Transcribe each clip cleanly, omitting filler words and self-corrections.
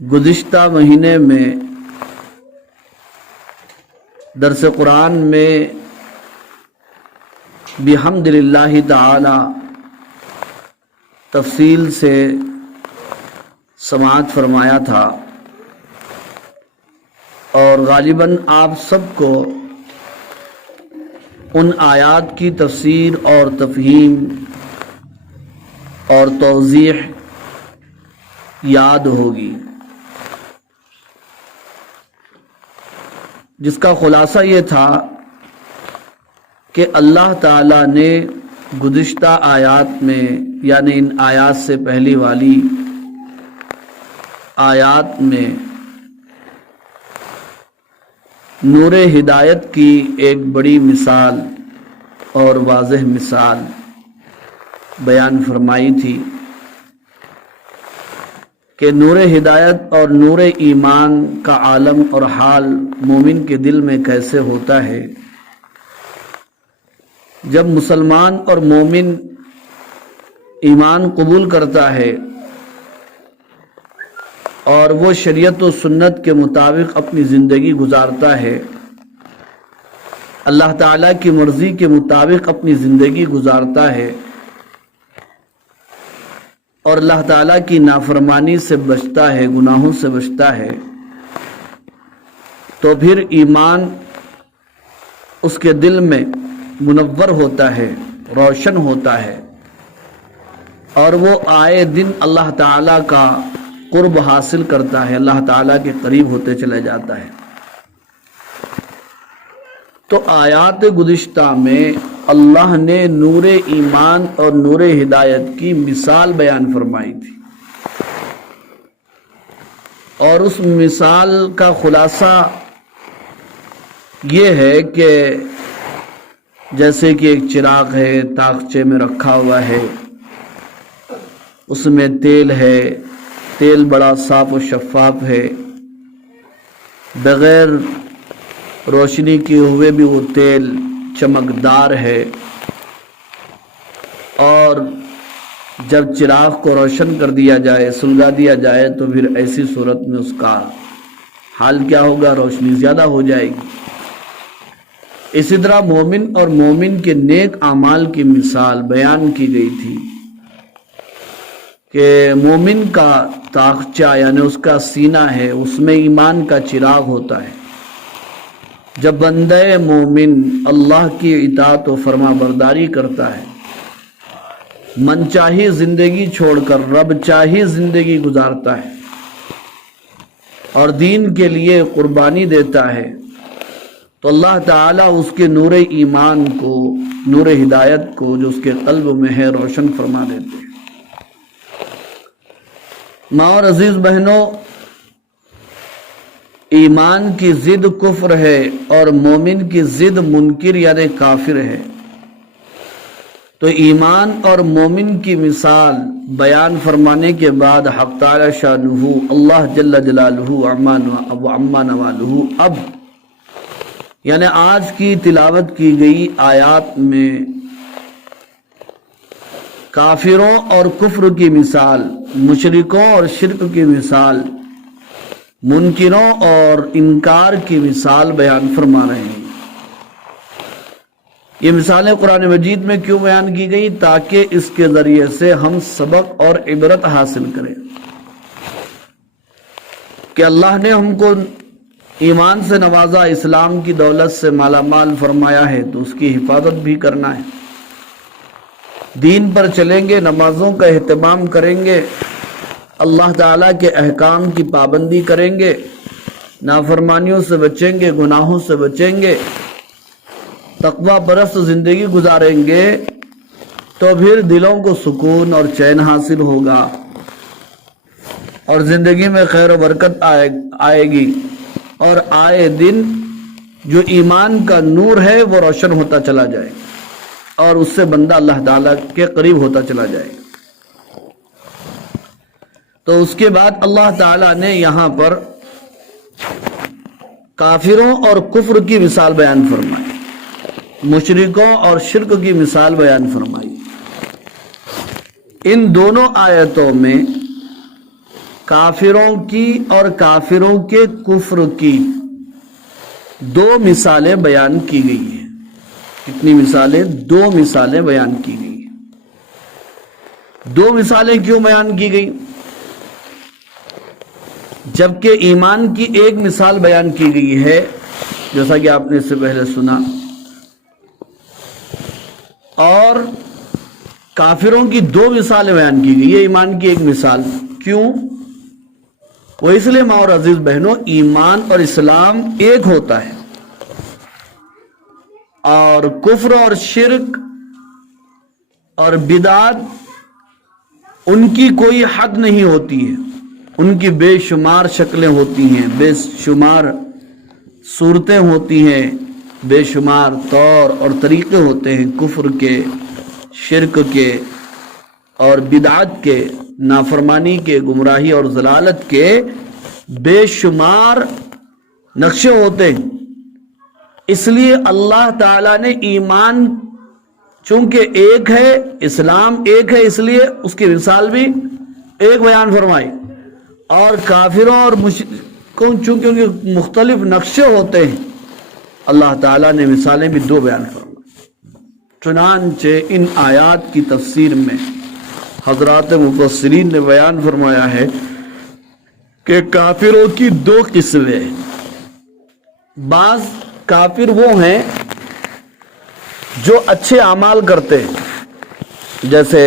گزشتہ مہینے میں درس قرآن میں بحمد للہ تعالی تفصیل سے سماعت فرمایا تھا، اور غالباً آپ سب کو ان آیات کی تفسیر اور تفہیم اور توضیح یاد ہوگی، جس کا خلاصہ یہ تھا کہ اللہ تعالیٰ نے گزشتہ آیات میں، یعنی ان آیات سے پہلی والی آیات میں نور ہدایت کی ایک بڑی مثال اور واضح مثال بیان فرمائی تھی کہ نور ہدایت اور نور ایمان کا عالم اور حال مومن کے دل میں کیسے ہوتا ہے جب مسلمان اور مومن ایمان قبول کرتا ہے اور وہ شریعت و سنت کے مطابق اپنی زندگی گزارتا ہے، اللہ تعالیٰ کی مرضی کے مطابق اپنی زندگی گزارتا ہے اور اللہ تعالیٰ کی نافرمانی سے بچتا ہے، گناہوں سے بچتا ہے، تو پھر ایمان اس کے دل میں منور ہوتا ہے، روشن ہوتا ہے، اور وہ آئے دن اللہ تعالیٰ کا قرب حاصل کرتا ہے، اللہ تعالیٰ کے قریب ہوتے چلے جاتا ہے۔ تو آیات گزشتہ میں اللہ نے نور ایمان اور نور ہدایت کی مثال بیان فرمائی تھی، اور اس مثال کا خلاصہ یہ ہے کہ جیسے کہ ایک چراغ ہے، طاقچے میں رکھا ہوا ہے، اس میں تیل ہے، تیل بڑا صاف و شفاف ہے، بغیر روشنی کیے ہوئے بھی وہ تیل چمکدار ہے، اور جب چراغ کو روشن کر دیا جائے، سلگا دیا جائے، تو پھر ایسی صورت میں اس کا حال کیا ہوگا؟ روشنی زیادہ ہو جائے گی۔ اسی طرح مومن اور مومن کے نیک اعمال کی مثال بیان کی گئی تھی کہ مومن کا طاقچہ یعنی اس کا سینہ ہے، اس میں ایمان کا چراغ ہوتا ہے۔ جب بندہ مومن اللہ کی اطاعت و فرما برداری کرتا ہے، من چاہی زندگی چھوڑ کر رب چاہی زندگی گزارتا ہے اور دین کے لیے قربانی دیتا ہے، تو اللہ تعالیٰ اس کے نور ایمان کو، نور ہدایت کو جو اس کے قلب میں ہے، روشن فرما دیتے ہیں۔ ماں اور عزیز بہنوں، ایمان کی ضد کفر ہے اور مومن کی ضد منکر یعنی کافر ہے۔ تو ایمان اور مومن کی مثال بیان فرمانے کے بعد حق تعالی شانہ، اللہ جل جلالہ عما نوالہ، اب یعنی آج کی تلاوت کی گئی آیات میں کافروں اور کفر کی مثال، مشرکوں اور شرک کی مثال، منکروں اور انکار کی مثال بیان فرما رہے ہیں۔ یہ مثالیں قرآن مجید میں کیوں بیان کی گئی؟ تاکہ اس کے ذریعے سے ہم سبق اور عبرت حاصل کریں کہ اللہ نے ہم کو ایمان سے نوازا، اسلام کی دولت سے مالا مال فرمایا ہے، تو اس کی حفاظت بھی کرنا ہے۔ دین پر چلیں گے، نمازوں کا اہتمام کریں گے، اللہ تعالیٰ کے احکام کی پابندی کریں گے، نافرمانیوں سے بچیں گے، گناہوں سے بچیں گے، تقوی پرست زندگی گزاریں گے، تو پھر دلوں کو سکون اور چین حاصل ہوگا اور زندگی میں خیر و برکت آئے گی، اور آئے دن جو ایمان کا نور ہے وہ روشن ہوتا چلا جائے اور اس سے بندہ اللہ تعالیٰ کے قریب ہوتا چلا جائے۔ تو اس کے بعد اللہ تعالیٰ نے یہاں پر کافروں اور کفر کی مثال بیان فرمائی، مشرکوں اور شرک کی مثال بیان فرمائی۔ ان دونوں آیتوں میں کافروں کی اور کافروں کے کفر کی دو مثالیں بیان کی گئی ہیں. کتنی مثالیں؟ دو مثالیں بیان کی گئی ہیں. دو مثالیں کیوں بیان کی گئی؟ جبکہ ایمان کی ایک مثال بیان کی گئی ہے، جیسا کہ آپ نے اس سے پہلے سنا، اور کافروں کی دو مثالیں بیان کی گئی ہے، ایمان کی ایک مثال. کیوں؟ وہ اس لیے ماں اور عزیز بہنوں، ایمان اور اسلام ایک ہوتا ہے، اور کفر اور شرک اور بدعت ان کی کوئی حد نہیں ہوتی ہے. ان کی بے شمار شکلیں ہوتی ہیں، بے شمار صورتیں ہوتی ہیں، بے شمار طور اور طریقے ہوتے ہیں کفر کے، شرک کے اور بدعت کے، نافرمانی کے، گمراہی اور ضلالت کے بے شمار نقشے ہوتے ہیں. اس لیے اللہ تعالیٰ نے ایمان چونکہ ایک ہے، اسلام ایک ہے، اس لیے اس کی مثال بھی ایک بیان فرمائی. اور کافروں اور مشرکوں چونکہ ان کے مختلف نقشے ہوتے ہیں، اللہ تعالیٰ نے مثالیں بھی دو بیان فرمائی. چنانچہ ان آیات کی تفسیر میں حضرات مفسرین نے بیان فرمایا ہے کہ کافروں کی دو قسمیں ہیں. بعض کافر وہ ہیں جو اچھے اعمال کرتے ہیں، جیسے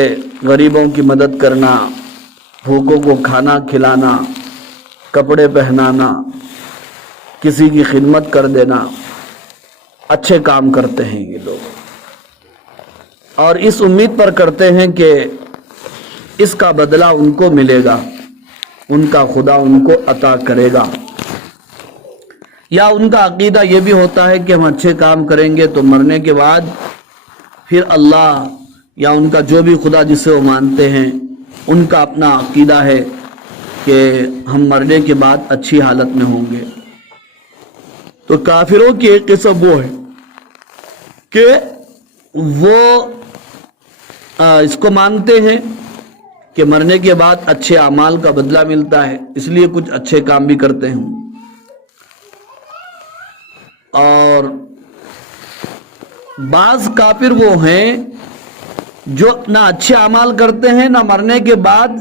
غریبوں کی مدد کرنا، بھوکوں کو کھانا کھلانا، کپڑے پہنانا، کسی کی خدمت کر دینا، اچھے کام کرتے ہیں یہ لوگ، اور اس امید پر کرتے ہیں کہ اس کا بدلہ ان کو ملے گا، ان کا خدا ان کو عطا کرے گا. یا ان کا عقیدہ یہ بھی ہوتا ہے کہ ہم اچھے کام کریں گے تو مرنے کے بعد پھر اللہ یا ان کا جو بھی خدا جسے وہ مانتے ہیں، ان کا اپنا عقیدہ ہے کہ ہم مرنے کے بعد اچھی حالت میں ہوں گے. تو کافروں کی ایک قسم وہ ہے کہ وہ اس کو مانتے ہیں کہ مرنے کے بعد اچھے اعمال کا بدلہ ملتا ہے، اس لیے کچھ اچھے کام بھی کرتے ہیں. اور بعض کافر وہ ہیں جو نہ اچھے اعمال کرتے ہیں، نہ مرنے کے بعد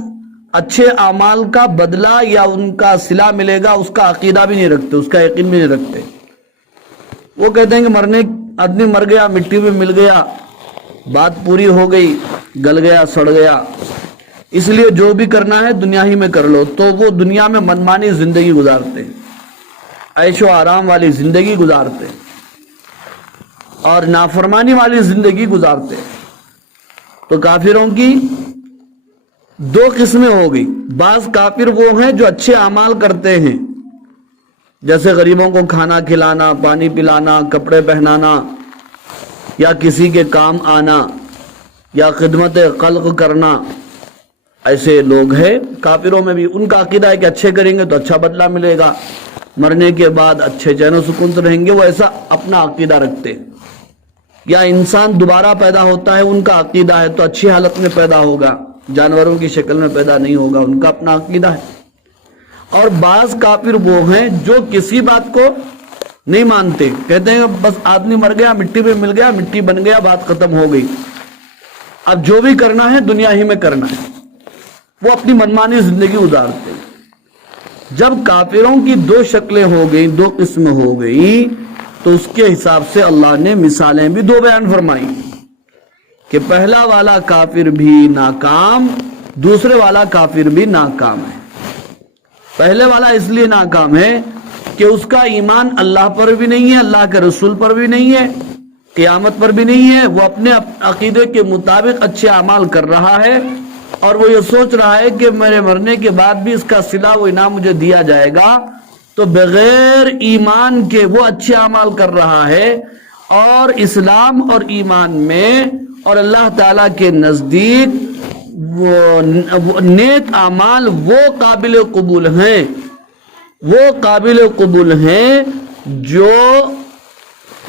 اچھے اعمال کا بدلہ یا ان کا صلہ ملے گا اس کا عقیدہ بھی نہیں رکھتے، اس کا یقین بھی نہیں رکھتے. وہ کہتے ہیں کہ آدمی مر گیا، مٹی میں مل گیا، بات پوری ہو گئی، گل گیا، سڑ گیا، اس لیے جو بھی کرنا ہے دنیا ہی میں کر لو. تو وہ دنیا میں منمانی زندگی گزارتے ہیں، عیش و آرام والی زندگی گزارتے ہیں اور نافرمانی والی زندگی گزارتے ہیں. تو کافروں کی دو قسمیں ہو گئی. بعض کافر وہ ہیں جو اچھے اعمال کرتے ہیں، جیسے غریبوں کو کھانا کھلانا، پانی پلانا، کپڑے پہنانا، یا کسی کے کام آنا، یا خدمت خلق کرنا. ایسے لوگ ہیں کافروں میں بھی. ان کا عقیدہ ہے کہ اچھے کریں گے تو اچھا بدلہ ملے گا، مرنے کے بعد اچھے چین و سکون سے رہیں گے. وہ ایسا اپنا عقیدہ رکھتے ہیں. یا انسان دوبارہ پیدا ہوتا ہے، ان کا عقیدہ ہے تو اچھی حالت میں پیدا ہوگا، جانوروں کی شکل میں پیدا نہیں ہوگا، ان کا اپنا عقیدہ ہے. اور بعض کافر وہ ہیں جو کسی بات کو نہیں مانتے، کہتے ہیں بس آدمی مر گیا، مٹی میں مل گیا، مٹی بن گیا، بات ختم ہو گئی، اب جو بھی کرنا ہے دنیا ہی میں کرنا ہے. وہ اپنی منمانی زندگی گزارتے ہیں. جب کافروں کی دو شکلیں ہو گئی، دو قسم ہو گئی، تو اس کے حساب سے اللہ نے مثالیں بھی دو بیان فرمائی کہ پہلا والا کافر بھی ناکام، دوسرے والا کافر بھی ناکام ہے. پہلے والا اس لیے ناکام ہے کہ اس کا ایمان اللہ پر بھی نہیں ہے، اللہ کے رسول پر بھی نہیں ہے، قیامت پر بھی نہیں ہے. وہ اپنے عقیدے کے مطابق اچھے اعمال کر رہا ہے، اور وہ یہ سوچ رہا ہے کہ میرے مرنے کے بعد بھی اس کا صلہ و انعام مجھے دیا جائے گا. تو بغیر ایمان کے وہ اچھے اعمال کر رہا ہے. اور اسلام اور ایمان میں اور اللہ تعالیٰ کے نزدیک وہ نیک اعمال وہ قابل قبول ہیں، وہ قابل قبول ہیں جو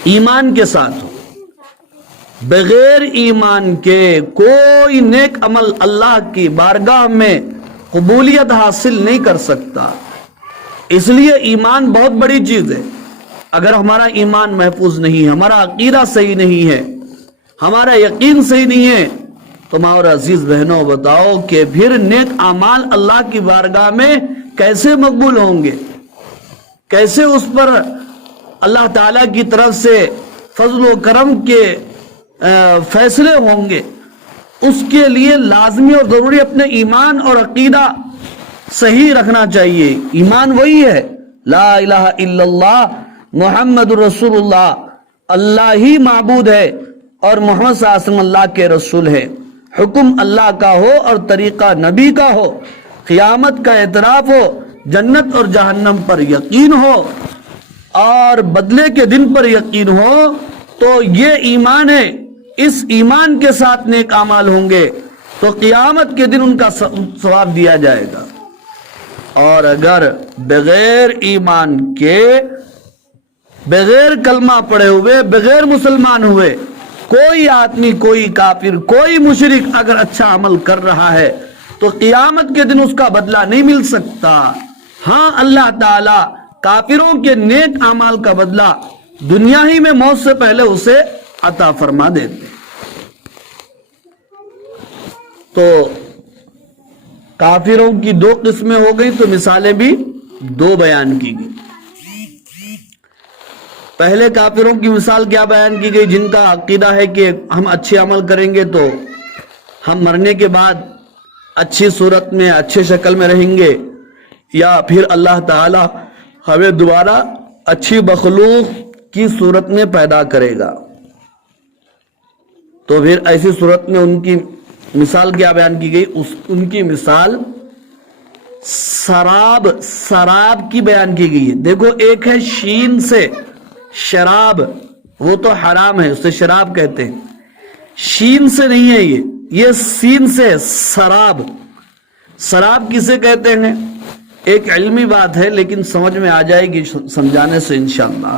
ایمان کے ساتھ ہو. بغیر ایمان کے کوئی نیک عمل اللہ کی بارگاہ میں قبولیت حاصل نہیں کر سکتا۔ اس لیے ایمان بہت بڑی چیز ہے۔ اگر ہمارا ایمان محفوظ نہیں ہے، ہمارا عقیدہ صحیح نہیں ہے، ہمارا یقین صحیح نہیں ہے، تو ماں اور عزیز بہنوں بتاؤ کہ پھر نیک اعمال اللہ کی بارگاہ میں کیسے مقبول ہوں گے؟ کیسے اس پر اللہ تعالیٰ کی طرف سے فضل و کرم کے فیصلے ہوں گے؟ اس کے لیے لازمی اور ضروری اپنے ایمان اور عقیدہ صحیح رکھنا چاہیے۔ ایمان وہی ہے، لا الہ الا اللہ محمد رسول اللہ، اللہ ہی معبود ہے اور محمد صلی اللہ علیہ وسلم اللہ کے رسول ہے۔ حکم اللہ کا ہو اور طریقہ نبی کا ہو، قیامت کا اعتراف ہو، جنت اور جہنم پر یقین ہو اور بدلے کے دن پر یقین ہو، تو یہ ایمان ہے۔ اس ایمان کے ساتھ نیک اعمال ہوں گے تو قیامت کے دن ان کا ثواب دیا جائے گا۔ اور اگر بغیر ایمان کے، بغیر کلمہ پڑھے ہوئے، بغیر مسلمان ہوئے کوئی آدمی، کوئی کافر، کوئی مشرک اگر اچھا عمل کر رہا ہے تو قیامت کے دن اس کا بدلہ نہیں مل سکتا۔ ہاں، اللہ تعالی کافروں کے نیک اعمال کا بدلہ دنیا ہی میں موت سے پہلے اسے عطا فرما دیتے۔ تو کافروں کی دو قسمیں ہو گئی، تو مثالیں بھی دو بیان کی گئی۔ پہلے کافروں کی مثال کیا بیان کی گئی؟ جن کا عقیدہ ہے کہ ہم اچھے عمل کریں گے تو ہم مرنے کے بعد اچھی صورت میں، اچھے شکل میں رہیں گے، یا پھر اللہ تعالی ہمیں دوبارہ اچھی مخلوق کی صورت میں پیدا کرے گا۔ تو پھر ایسی صورت میں ان کی مثال کیا بیان کی گئی؟ ان کی مثال سراب کی بیان کی گئی ہے۔ دیکھو، ایک ہے شین سے شراب، وہ تو حرام ہے، اسے شراب کہتے ہیں۔ شین سے نہیں ہے یہ سین سے سراب۔ سراب کسے کہتے ہیں؟ ایک علمی بات ہے لیکن سمجھ میں آ جائے گی سمجھانے سے انشاءاللہ۔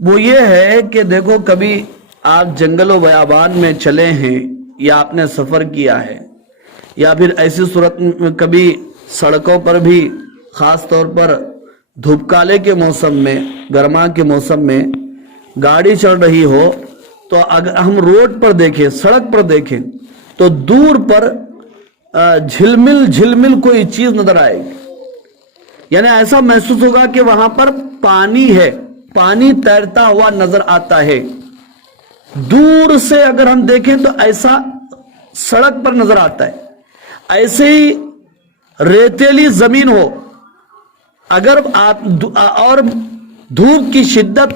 وہ یہ ہے کہ دیکھو، کبھی آپ جنگل و بیابان میں چلے ہیں یا آپ نے سفر کیا ہے، یا پھر ایسی صورت میں کبھی سڑکوں پر بھی، خاص طور پر دھوپ کے موسم میں، گرما کے موسم میں گاڑی چل رہی ہو، تو اگر ہم روڈ پر دیکھیں، سڑک پر دیکھیں، تو دور پر جھلمل کوئی چیز نظر آئے گی۔ یعنی ایسا محسوس ہوگا کہ وہاں پر پانی ہے، پانی تیرتا ہوا نظر آتا ہے۔ دور سے اگر ہم دیکھیں تو ایسا سڑک پر نظر آتا ہے۔ ایسے ہی ریتیلی زمین ہو، اگر اور دھوپ کی شدت،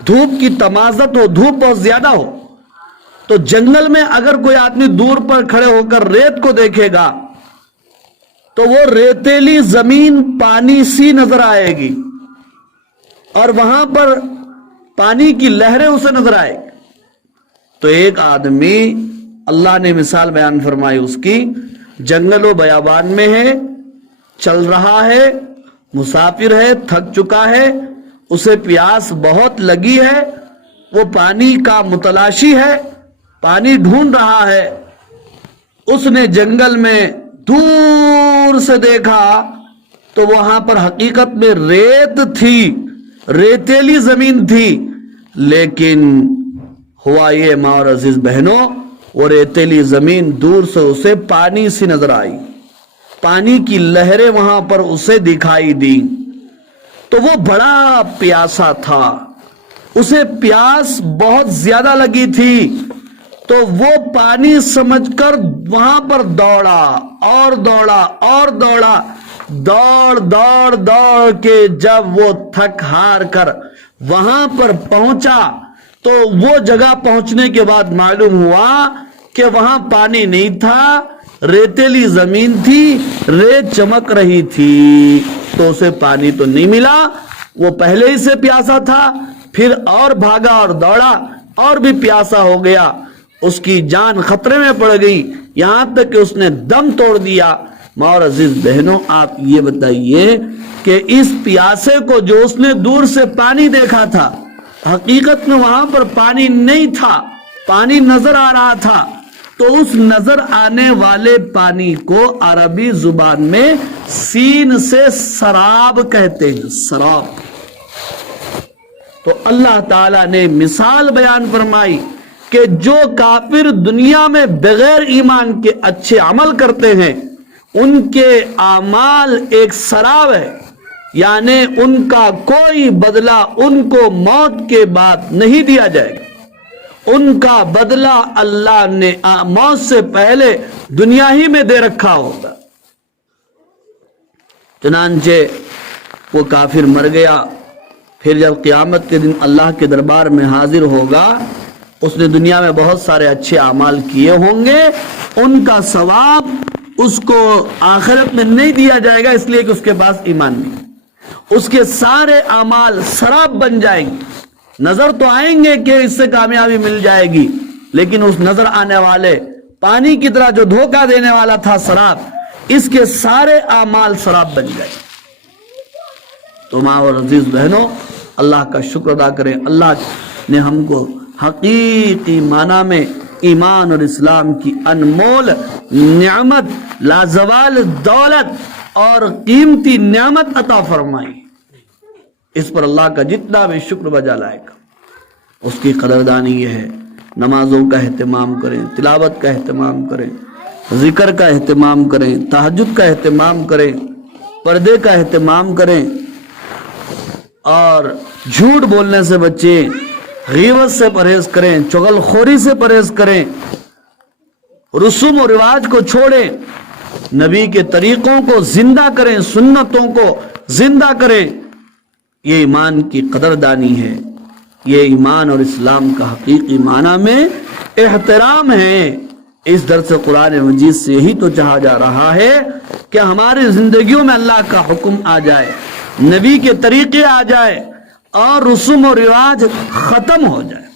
دھوپ کی تمازت ہو، دھوپ بہت زیادہ ہو، تو جنگل میں اگر کوئی آدمی دور پر کھڑے ہو کر ریت کو دیکھے گا تو وہ ریتیلی زمین پانی سی نظر آئے گی، اور وہاں پر پانی کی لہریں اسے نظر آئے گی۔ تو ایک آدمی، اللہ نے مثال بیان فرمائی اس کی، جنگل و بیابان میں ہے، چل رہا ہے، مسافر ہے، تھک چکا ہے، اسے پیاس بہت لگی ہے، وہ پانی کا متلاشی ہے، پانی ڈھونڈ رہا ہے۔ اس نے جنگل میں دور سے دیکھا تو وہاں پر حقیقت میں ریت تھی، ریتیلی زمین تھی، لیکن ہوا یہ ماں اور عزیز بہنوں، وہ ریتیلی زمین دور سے اسے پانی سی نظر آئی، پانی کی لہریں وہاں پر اسے دکھائی دی۔ تو وہ بڑا پیاسا تھا، اسے پیاس بہت زیادہ لگی تھی، تو وہ پانی سمجھ کر وہاں پر دوڑا اور دوڑا اور دوڑا، دوڑ کے جب وہ تھک ہار کر وہاں پر پہنچا تو وہ جگہ پہنچنے کے بعد معلوم ہوا کہ وہاں پانی نہیں تھا، ریتیلی زمین تھی، ریت چمک رہی تھی، تو اسے پانی تو نہیں ملا۔ وہ پہلے ہی سے پیاسا تھا، پھر اور بھاگا اور دوڑا اور بھی پیاسا ہو گیا، اس کی جان خطرے میں پڑ گئی، یہاں تک کہ اس نے دم توڑ دیا۔ ماں اور عزیز بہنوں، آپ یہ بتائیے کہ اس پیاسے کو جو اس نے دور سے پانی دیکھا تھا، حقیقت میں وہاں پر پانی نہیں تھا، پانی نظر آ رہا تھا، تو اس نظر آنے والے پانی کو عربی زبان میں سین سے سراب کہتے ہیں، سراب۔ تو اللہ تعالیٰ نے مثال بیان فرمائی کہ جو کافر دنیا میں بغیر ایمان کے اچھے عمل کرتے ہیں ان کے اعمال ایک سراب ہے، یعنی ان کا کوئی بدلہ ان کو موت کے بعد نہیں دیا جائے گا، ان کا بدلہ اللہ نے موت سے پہلے دنیا ہی میں دے رکھا ہوگا۔ چنانچہ وہ کافر مر گیا، پھر جب قیامت کے دن اللہ کے دربار میں حاضر ہوگا، اس نے دنیا میں بہت سارے اچھے اعمال کیے ہوں گے، ان کا ثواب اس کو آخرت میں نہیں دیا جائے گا، اس لیے کہ اس کے پاس ایمان نہیں، اس کے سارے اعمال سراب بن جائیں گے۔ نظر تو آئیں گے کہ اس سے کامیابی مل جائے گی، لیکن اس نظر آنے والے پانی کی طرح جو دھوکہ دینے والا تھا سراب، اس کے سارے اعمال سراب بن جائیں گے۔ تو ماں اور عزیز بہنوں، اللہ کا شکر ادا کریں، اللہ نے ہم کو حقیقی معنی میں ایمان اور اسلام کی انمول نعمت، لازوال دولت اور قیمتی نعمت عطا فرمائی۔ اس پر اللہ کا جتنا بھی شکر بجا لائے گا، اس کی قدردانی یہ ہے، نمازوں کا اہتمام کریں، تلاوت کا اہتمام کریں، ذکر کا اہتمام کریں، تہجد کا اہتمام کریں، پردے کا اہتمام کریں، اور جھوٹ بولنے سے بچیں، غیبت سے پرہیز کریں، چغل خوری سے پرہیز کریں، رسوم و رواج کو چھوڑیں، نبی کے طریقوں کو زندہ کریں، سنتوں کو زندہ کریں۔ یہ ایمان کی قدردانی ہے، یہ ایمان اور اسلام کا حقیقی معنی میں احترام ہے۔ اس درس قرآن مجید سے یہی تو چاہا جا رہا ہے کہ ہماری زندگیوں میں اللہ کا حکم آ جائے، نبی کے طریقے آ جائے اور رسوم و رواج ختم ہو جائے۔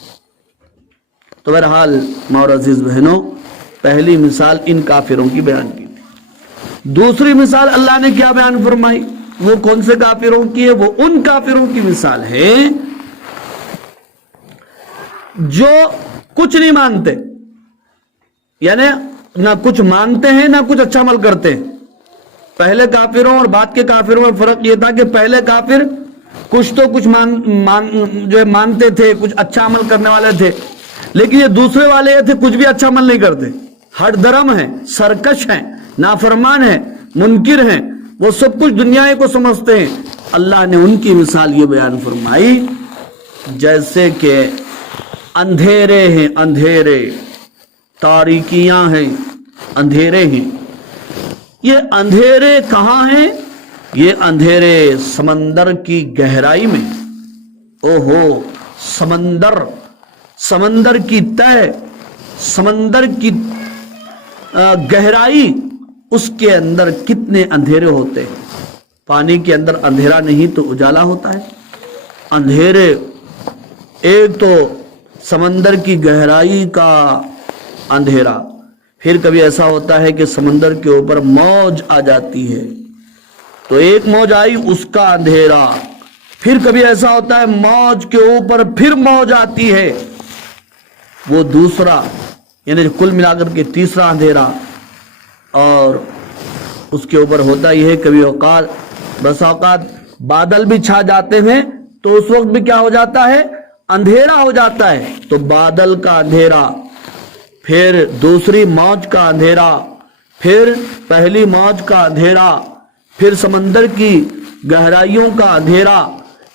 تو بہرحال ماں اور عزیز بہنوں، پہلی مثال ان کافروں کی بیان کی تھی۔ دوسری مثال اللہ نے کیا بیان فرمائی؟ وہ کون سے کافروں کی ہے؟ وہ ان کافروں کی مثال ہے جو کچھ نہیں مانتے، یعنی نہ کچھ مانتے ہیں نہ کچھ اچھا عمل کرتے ہیں۔ پہلے کافروں اور بعد کے کافروں میں فرق یہ تھا کہ پہلے کافر کچھ تو کچھ جو مانتے تھے، کچھ اچھا عمل کرنے والے تھے، لیکن یہ دوسرے والے یہ تھے کچھ بھی اچھا عمل نہیں کرتے، ہٹ درم ہیں، سرکش ہیں، نافرمان ہیں، منکر ہیں، وہ سب کچھ دنیا کو سمجھتے ہیں۔ اللہ نے ان کی مثال یہ بیان فرمائی جیسے کہ اندھیرے ہیں، اندھیرے، تاریکیاں ہیں، اندھیرے ہیں۔ یہ اندھیرے کہاں ہیں؟ یہ اندھیرے سمندر کی گہرائی میں۔ اوہو، سمندر کی تہ، سمندر کی گہرائی، اس کے اندر کتنے اندھیرے ہوتے ہیں۔ پانی کے اندر اندھیرا نہیں تو اجالا ہوتا ہے۔ اندھیرے، ایک تو سمندر کی گہرائی کا اندھیرا، پھر کبھی ایسا ہوتا ہے کہ سمندر کے اوپر موج آ جاتی ہے تو ایک موج آئی اس کا اندھیرا، پھر کبھی ایسا ہوتا ہے موج کے اوپر پھر موج آتی ہے، وہ دوسرا، یعنی کل ملا کر کے تیسرا اندھیرا۔ اور اس کے اوپر ہوتا یہ ہے کبھی بس اوقات بادل بھی چھا جاتے ہیں تو اس وقت بھی کیا ہو جاتا ہے؟ اندھیرا ہو جاتا ہے۔ تو بادل کا اندھیرا، پھر دوسری موج کا اندھیرا، پھر پہلی موج کا اندھیرا، پھر سمندر کی گہرائیوں کا اندھیرا۔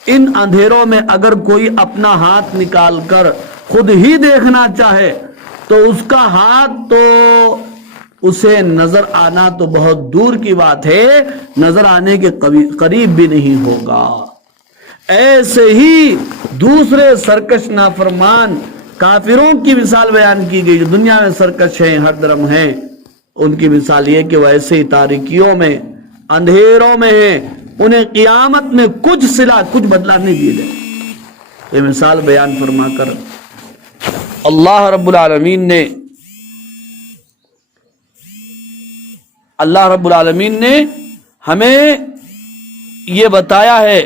ان اندھیروں میں اگر کوئی اپنا ہاتھ نکال کر خود ہی دیکھنا چاہے تو اس کا ہاتھ تو اسے نظر آنا تو بہت دور کی بات ہے، نظر آنے کے قریب بھی نہیں ہوگا۔ ایسے ہی دوسرے سرکش نافرمان کافروں کی مثال بیان کی گئی جو دنیا میں سرکش ہیں، ہر درم ہیں۔ ان کی مثال یہ کہ وہ ایسے ہی تاریکیوں میں، اندھیروں میں ہیں، انہیں قیامت میں کچھ صلہ، کچھ بدلہ نہیں دیے جائے۔ یہ مثال بیان فرما کر اللہ رب العالمین نے ہمیں یہ بتایا ہے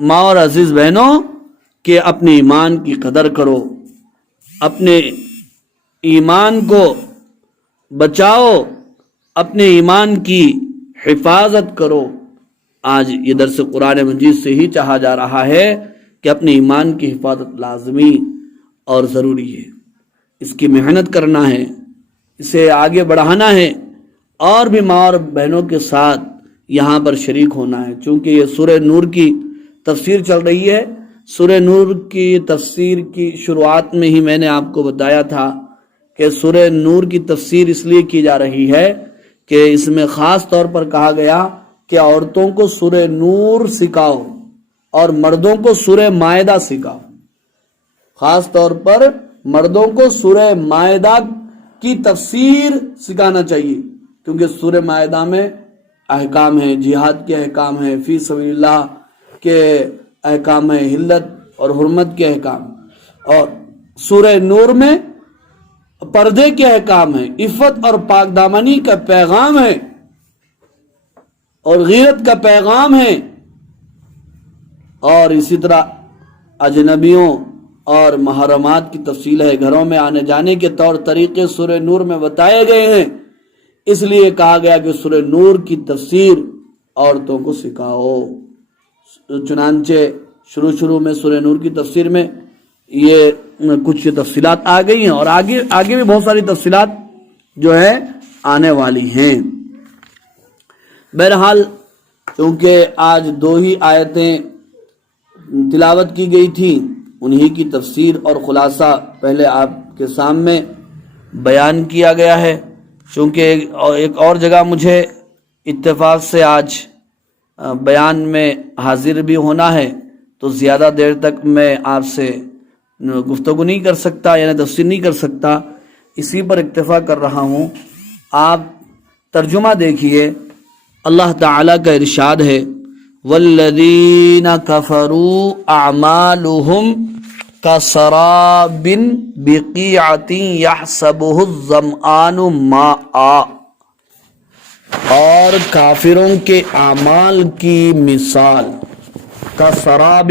ماں اور عزیز بہنوں کہ اپنے ایمان کی قدر کرو، اپنے ایمان کو بچاؤ، اپنے ایمان کی حفاظت کرو۔ آج یہ درس قرآن مجید سے ہی چاہا جا رہا ہے کہ اپنے ایمان کی حفاظت لازمی اور ضروری ہے، اس کی محنت کرنا ہے، اسے آگے بڑھانا ہے، اور بھی ماں اور بہنوں کے ساتھ یہاں پر شریک ہونا ہے۔ چونکہ یہ سورہ نور کی تفسیر چل رہی ہے، سورہ نور کی تفسیر کی شروعات میں ہی میں نے آپ کو بتایا تھا کہ سورہ نور کی تفسیر اس لیے کی جا رہی ہے کہ اس میں خاص طور پر کہا گیا کہ عورتوں کو سورہ نور سکھاؤ اور مردوں کو سورہ مائدہ سکھاؤ۔ خاص طور پر مردوں کو سورہ مائدہ کی تفسیر سکھانا چاہیے، کیونکہ سورہ مائدہ میں احکام ہیں، جہاد کے احکام ہیں، فی سبیل اللہ کے احکام ہیں، حلت اور حرمت کے احکام، اور سورہ نور میں پردے کے احکام ہیں، عفت اور پاک دامنی کا پیغام ہے اور غیرت کا پیغام ہے، اور اسی طرح اجنبیوں اور محرمات کی تفصیل ہے، گھروں میں آنے جانے کے طور طریقے سورہ نور میں بتائے گئے ہیں۔ اس لیے کہا گیا کہ سورہ نور کی تفسیر عورتوں کو سکھاؤ۔ چنانچہ شروع میں سورہ نور کی تفسیر میں یہ کچھ تفصیلات آ گئی ہیں، اور آگے بھی بہت ساری تفصیلات جو ہے آنے والی ہیں۔ بہرحال چونکہ آج 2 ہی آیتیں تلاوت کی گئی تھی، انہی کی تفسیر اور خلاصہ پہلے آپ کے سامنے بیان کیا گیا ہے۔ چونکہ ایک اور جگہ مجھے اتفاق سے آج بیان میں حاضر بھی ہونا ہے، تو زیادہ دیر تک میں آپ سے گفتگو نہیں کر سکتا، یعنی تفسیر نہیں کر سکتا، اسی پر اکتفا کر رہا ہوں۔ آپ ترجمہ دیکھیے، اللہ تعالیٰ کا ارشاد ہے والذین کفروا اعمالهم کسراب بقیعۃ یحسبہ الظمآن ماء، اور کافروں کے اعمال کی مثال کسراب،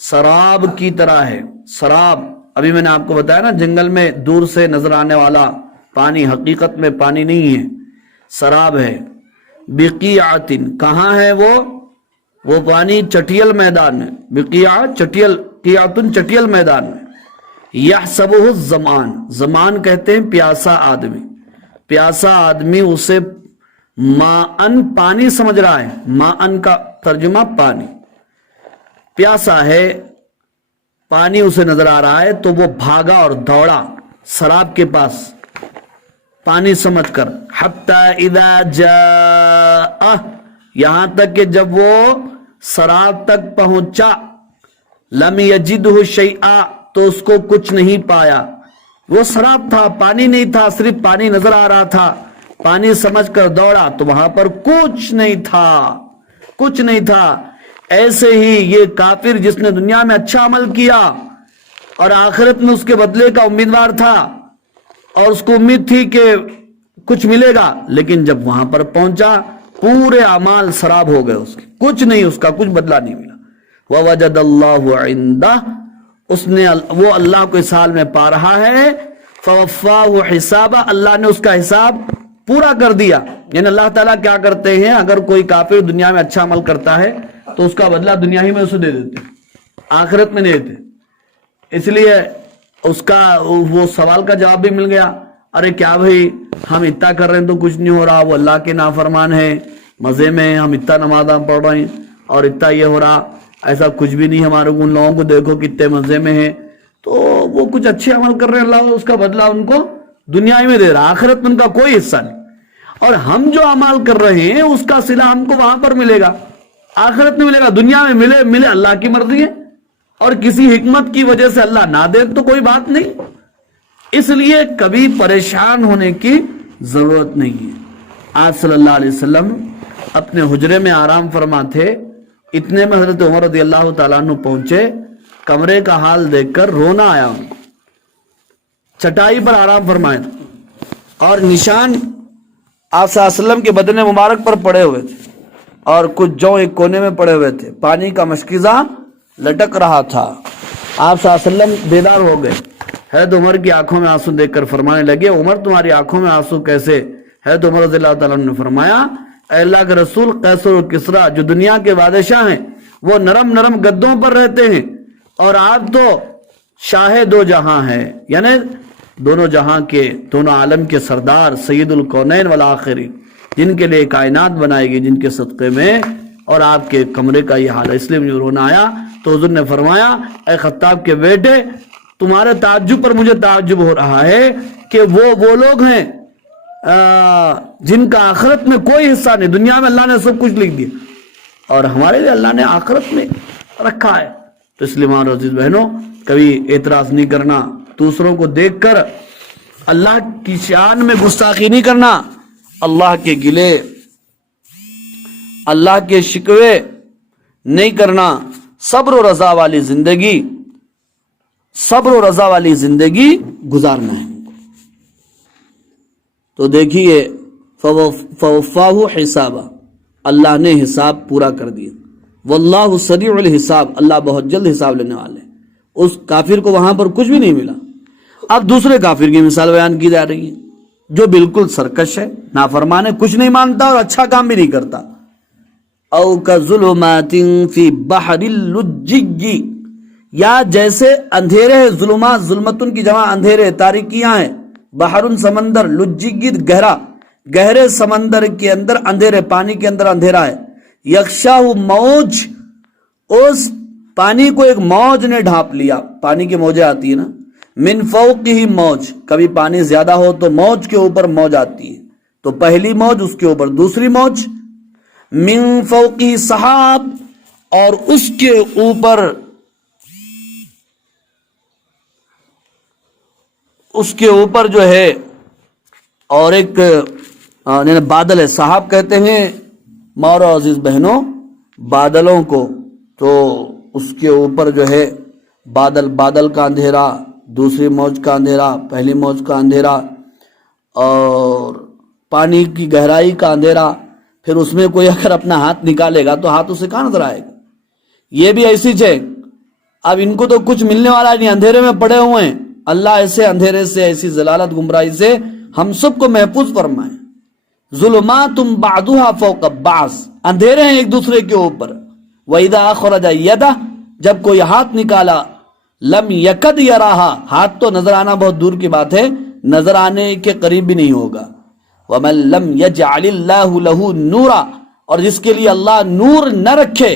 سراب کی طرح ہے۔ سراب ابھی میں نے آپ کو بتایا نا، جنگل میں دور سے نظر آنے والا پانی حقیقت میں پانی نہیں ہے، سراب ہے۔ بقیعۃ، کہاں ہے وہ پانی؟ چٹیل میدان میں، بقیع چٹیل میدان میں۔ یحسبہ الظمآن، زمان کہتے ہیں پیاسا آدمی، پیاسا آدمی اسے ماءن پانی سمجھ رہا ہے، ماءن کا ترجمہ پانی، پیاسا ہے، پانی اسے نظر آ رہا ہے، تو وہ بھاگا اور دوڑا سراب کے پاس پانی سمجھ کر، حتی اذا جاء، یہاں تک کہ جب وہ سراب تک پہنچا، لم یجدہ شیئا، تو اس کو کچھ نہیں پایا۔ وہ سراب تھا، پانی نہیں تھا، صرف پانی نظر آ رہا تھا، پانی سمجھ کر دوڑا تو وہاں پر کچھ نہیں تھا۔ ایسے ہی یہ کافر جس نے دنیا میں اچھا عمل کیا اور آخرت میں اس کے بدلے کا امیدوار تھا، اور اس کو امید تھی کہ کچھ ملے گا، لیکن جب وہاں پر پہنچا پورے اعمال سراب ہو گئے، اس کے کچھ نہیں، اس کا کچھ بدلہ نہیں ملا۔ وَوَجَدَ اللَّهُ عِندَهُ، اس نے وہ اللہ کو اس حال میں پا رہا ہے، فَوَفَّاهُ حِسَابًا، اللہ نے اس کا حساب پورا کر دیا۔ یعنی اللہ تعالیٰ کیا کرتے ہیں، اگر کوئی کافر دنیا میں اچھا عمل کرتا ہے تو اس کا بدلہ دنیا ہی میں اسے دے دیتے، آخرت میں نہیں دیتے۔ اس لیے اس کا وہ سوال کا جواب بھی مل گیا، ارے کیا بھائی ہم اتنا کر رہے ہیں تو کچھ نہیں ہو رہا، وہ اللہ کے نافرمان ہے، مزے میں ہم اتنا نمازاں پڑھ رہے ہیں اور اتنا یہ ہو رہا، ایسا کچھ بھی نہیں ہمارے کو، ان لوگوں کو دیکھو کتنے مزے میں ہیں، تو وہ کچھ اچھے عمل کر رہے ہیں، اللہ اس کا بدلہ ان کو دنیا ہی میں دے رہا، آخرت میں ان کا کوئی حصہ نہیں۔ اور ہم جو اعمال کر رہے ہیں اس کا صلہ ہم کو وہاں پر ملے گا، آخرت میں ملے گا، دنیا میں ملے اللہ کی مرضی ہے، اور کسی حکمت کی وجہ سے اللہ نہ دے تو کوئی بات نہیں۔ اس لیے کبھی پریشان ہونے کی ضرورت نہیں ہے۔ آج صلی اللہ علیہ وسلم اپنے حجرے میں آرام فرما تھے، اتنے میں حضرت عمر رضی اللہ تعالیٰ عنہ پہنچے، کمرے کا حال دیکھ کر رونا آیا، چٹائی پر آرام فرمائے اور نشان آپ صلی اللہ علیہ وسلم کے بدن مبارک پر پڑے ہوئے تھے، اور کچھ جو ایک کونے میں پڑے ہوئے تھے، پانی کا مشکیزہ لٹک رہا تھا۔ آپ صلی اللہ علیہ وسلم بیدار ہو گئے، حضرت عمر کی آنکھوں میں آنسو دیکھ کر فرمانے لگے عمر تمہاری آنکھوں میں آنسو کیسے؟ حضرت عمر رضی اللہ تعالیٰ عنہ نے فرمایا اے اللہ کے رسول قیصر و کسریٰ جو دنیا کے بادشاہ ہیں وہ نرم نرم گدوں پر رہتے ہیں اور آپ تو شاہ دو جہاں ہیں، یعنی دونوں جہاں کے دونوں عالم کے سردار سید الکونین والآخرین جن کے لیے کائنات بنائے گی جن کے صدقے میں، اور آپ کے کمرے کا یہ حال ہے۔ اس لیے مجھے رونا آیا تو حضور نے فرمایا اے خطاب کے بیٹے تمہارے تعجب پر مجھے تعجب ہو رہا ہے کہ وہ لوگ ہیں جن کا آخرت میں کوئی حصہ نہیں، دنیا میں اللہ نے سب کچھ لکھ دیا اور ہمارے لیے اللہ نے آخرت میں رکھا ہے۔ تو اس لیے ماں عزیز بہنوں کبھی اعتراض نہیں کرنا، دوسروں کو دیکھ کر اللہ کی شان میں گستاخی نہیں کرنا، اللہ کے گلے اللہ کے شکوے نہیں کرنا، صبر و رضا والی زندگی گزارنا ہے۔ تو دیکھیے فوفاہ حسابا، اللہ نے حساب پورا کر دیا، واللہ سریع الحساب، اللہ بہت جلد حساب لینے والے۔ اس کافر کو وہاں پر کچھ بھی نہیں ملا۔ اب دوسرے کافر کی مثال بیان کی جا رہی ہے جو بالکل سرکش ہے، نافرمان ہے، کچھ نہیں مانتا اور اچھا کام بھی نہیں کرتا۔ او کظلمات فی بحر اللجی، یا جیسے اندھیرے ہے، ظلمات ظلمتن کی جمع اندھیرے تاریکیاں ہیں، بحر سمندر، لجی گہرے سمندر کے اندر اندھیرے، پانی کے اندر اندھیرا ہے، یغشاہ موج، اس پانی کو ایک موج نے ڈھانپ لیا، پانی کی موجیں آتی ہے نا، من فوقہ موج، کبھی پانی زیادہ ہو تو موج کے اوپر موج آتی ہے، تو پہلی موج اس کے اوپر دوسری موج، من فوقہ سحاب، اور اس کے اوپر جو ہے اور ایک بادل ہے، صحاب کہتے ہیں ماورو عزیز بہنوں بادلوں کو، تو اس کے اوپر جو ہے بادل کا اندھیرا، دوسری موج کا اندھیرا، پہلی موج کا اندھیرا، اور پانی کی گہرائی کا اندھیرا، پھر اس میں کوئی اگر اپنا ہاتھ نکالے گا تو ہاتھ اسے کہاں نظر آئے گا۔ یہ بھی ایسی ہے، اب ان کو تو کچھ ملنے والا نہیں، اندھیرے میں پڑے ہوئے ہیں۔ اللہ ایسے اندھیرے سے، ایسی ضلالت گمراہی سے ہم سب کو محفوظ فرمائے۔ ظلمات بعضها فوق بعض، اندھیرے ہیں ایک دوسرے کے اوپر۔ وَإِذَا أَخْرَجَ يَدَهُ، جب کوئی ہاتھ نکالا، لم یکد یراہا، ہاتھ تو نظر آنا بہت دور کی بات ہے، نظر آنے کے قریب بھی نہیں ہوگا۔ وَمَن لَمْ يَجْعَلِ اللَّهُ لَهُ نُورًا، اور جس کے لیے اللہ نور نہ رکھے،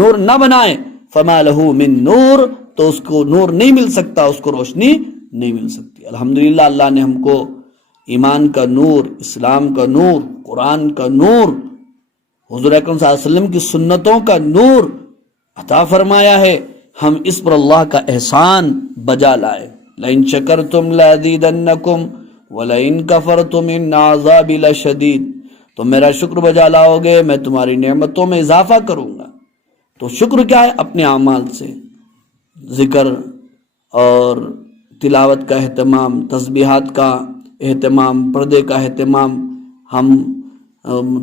نور نہ بنائے، فَمَا لَهُ مِن نور، تو اس کو نور نہیں مل سکتا، اس کو روشنی نہیں مل سکتی۔ الحمدللہ اللہ نے ہم کو ایمان کا نور، اسلام کا نور، قرآن کا نور، حضور اکرم صلی اللہ علیہ وسلم کی سنتوں کا نور عطا فرمایا ہے۔ ہم اس پر اللہ کا احسان بجا لائے۔ لَإِن شَكَرْتُمْ لَأَزِيدَنَّكُمْ وَلَإِن كَفَرْتُمْ إِنَّ عَذَابِي لَشَدِيدٌ، تم میرا شکر بجا لاؤ گے میں تمہاری نعمتوں میں اضافہ کروں گا۔ تو شکر کیا ہے؟ اپنے اعمال سے، ذکر اور تلاوت کا اہتمام، تسبیحات کا اہتمام، پردے کا اہتمام، ہم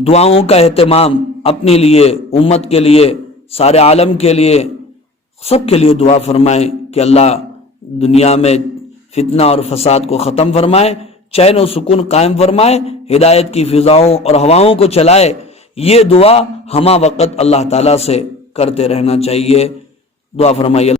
دعاؤں کا اہتمام، اپنے لیے، امت کے لیے، سارے عالم کے لیے، سب کے لیے دعا فرمائیں کہ اللہ دنیا میں فتنہ اور فساد کو ختم فرمائے، چین و سکون قائم فرمائے، ہدایت کی فضاؤں اور ہواؤں کو چلائے۔ یہ دعا ہمہ وقت اللہ تعالیٰ سے کرتے رہنا چاہیے۔ دعا فرمائیے۔